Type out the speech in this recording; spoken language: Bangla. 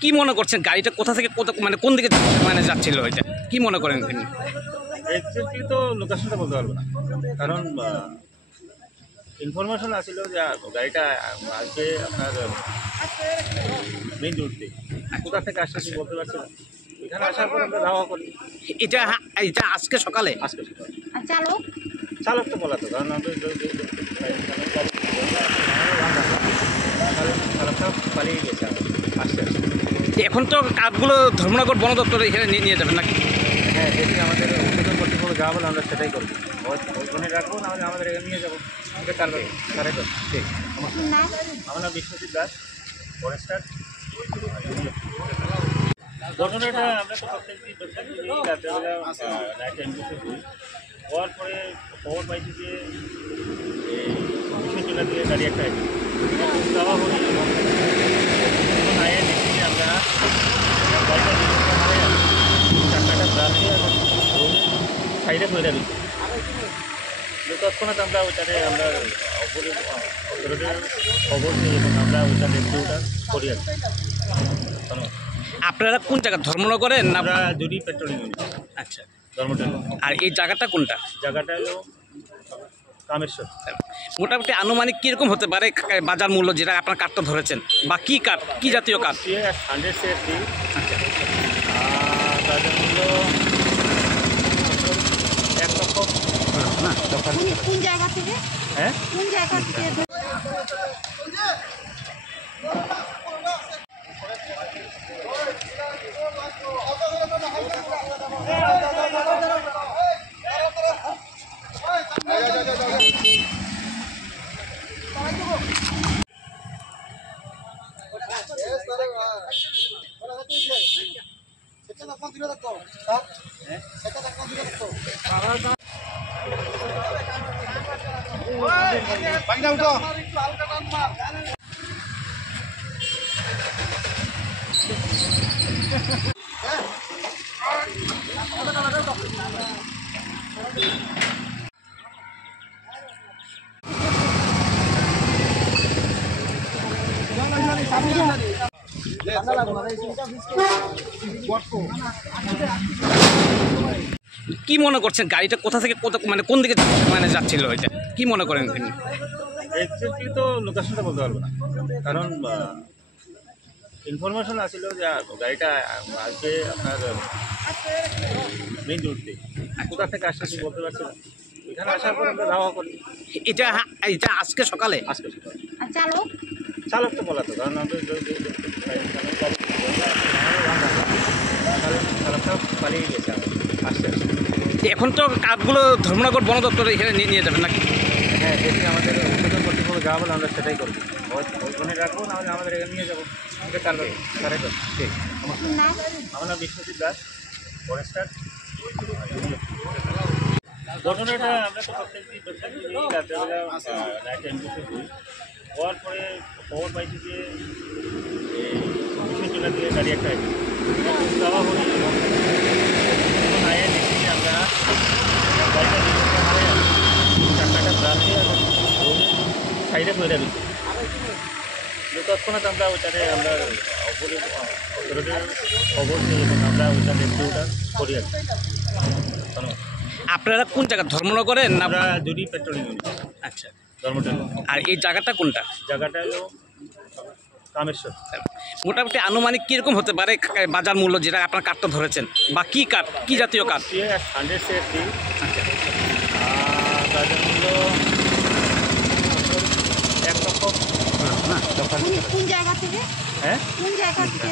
কি মনে করছেন গাড়িটা কোথা থেকে মানে কোন দিকে মানে যাচ্ছিল এটা কি মনে করেন তিনি? এক্স্যাক্টলি তো লোকেশনটা বলতে পারবো না, কারণ ইনফরমেশন আসছিল যে গাড়িটা আসবে আপনার মেইন রোড দিয়ে। কোথা থেকে আসছে বলতে পারছি না। এখানে আসার পর আমরা ধাওয়া করি। এটা আজকে সকালে চালক তো বলা তো, কারণ আমাদের চালকটা পালিয়ে গেছে আসতে। এখন তো কাঠগুলো ধর্মনগর বন দপ্তরে এখানে নিয়ে যাবেন নাকি? হ্যাঁ, যেদিকে আমাদের উদ্বোধন কর্তৃপক্ষ যা বলে আমরা সেটাই করবো। ওখানে রাখবো, নাহলে আমাদের এখানে নিয়ে যাবো। এটা কারণ ঠিক আমার নাম বিশ্বজিৎ দাস, ফরেস্টার। ঘটনাটা আমরা তো প্রত্যেকদিন রাত্রেবেলা নাইট অ্যাম্বুলেন্সে হই। হওয়ার পরে খবর পাইছি যে চলে দিয়ে গাড়ি একটা যাওয়া হল। আয়ে দেখি যে আমরা গাড়িটা চাকাটা ব্রাশ দিয়ে সাইডে করে দিচ্ছি। তৎক্ষণাৎ আমরা ওইটাতে আমরা অপরাধের খবর নিই এবং আমরা ওইটাতে একটু ওটা করি আর কি। আপনারা কোন জায়গা ধর্মনগরের না? আমরা জুড়ি পেট্রোলিং ইউনিট। আচ্ছা, ধর্মটেল। আর এই জায়গাটা কোনটা? জায়গাটা হলো কামেশ্বর। মোটামুটি আনুমানিক কীরকম হতে পারে বাজার মূল্য যেটা আপনার কাঠটা ধরেছেন, বা কী কাঠ, কী জাতীয় কাঠ? 100 CFC। আচ্ছা, বাজার মূল্য 1 লক্ষ। কোন জায়গা থেকে? হ্যাঁ, কোন জায়গা থেকে? কি মনে করছেন গাড়িটা কোথা থেকে মানে কোন দিকে মানে যাচ্ছিল এটা কি মনে করেন তিনি? এক্স্যাক্টলি তো লোকেশনটা বলতে পারবো না, কারণ ইনফরমেশন আসছিল যে গাড়িটা আসবে আপনার মেইন রোড দিয়ে। কোথা থেকে আসছে বলতে পারছি না। এখানে আসার পর আমরা ধাওয়া করি। এটা আজকে সকালে? আজকে চালক তো বলা তো, কারণ আমাদের চালকটা পালিয়ে গেছে আসতে। এখন তো কাঠগুলো ধর্মনগর বন দপ্তরে এখানে নিয়ে যাবেন নাকি? হ্যাঁ, যেদিকে আমাদের উদ্বোধন কর্তৃপক্ষ যা বলে আমরা সেটাই করবো। ওখানে রাখবো, নাহলে আমাদের এখানে নিয়ে যাবো। এটা কারণ ঠিক আমার নাম বিশ্বজিৎ দাস, ফরেস্টার। ঘটনাটা আমরা তো প্রত্যেকদিন রাত্রেবেলা নাইট অ্যাম্বুলেন্সে হই। হওয়ার পরে খবর পাইছি যে চলে দিয়ে গাড়ি একটা যাওয়া হল। আয়ে দেখি যে আমরা গাড়িটা চাকাটা ব্রাশ দিয়ে সাইডে করে দিচ্ছি। তৎক্ষণাৎ আমরা ওইটাতে আমরা অপরাধের খবর নিই এবং আমরা ওইটাতে একটু ওটা করি আর কি। আপনারা কোন জায়গা ধর্মনগরের না? আমরা জুড়ি পেট্রোলিং ইউনিট। আচ্ছা, ধর্মটেল। আর এই জায়গাটা কোনটা? জায়গাটা হলো কামেশ্বর। মোটামুটি আনুমানিক কীরকম হতে পারে বাজার মূল্য যেটা আপনার কাঠটা ধরেছেন, বা কী কাঠ, কী জাতীয় কাঠ? 100 CFC। আচ্ছা, বাজার মূল্য 1 লক্ষ। কোন জায়গা থেকে? হ্যাঁ, কোন জায়গা থেকে?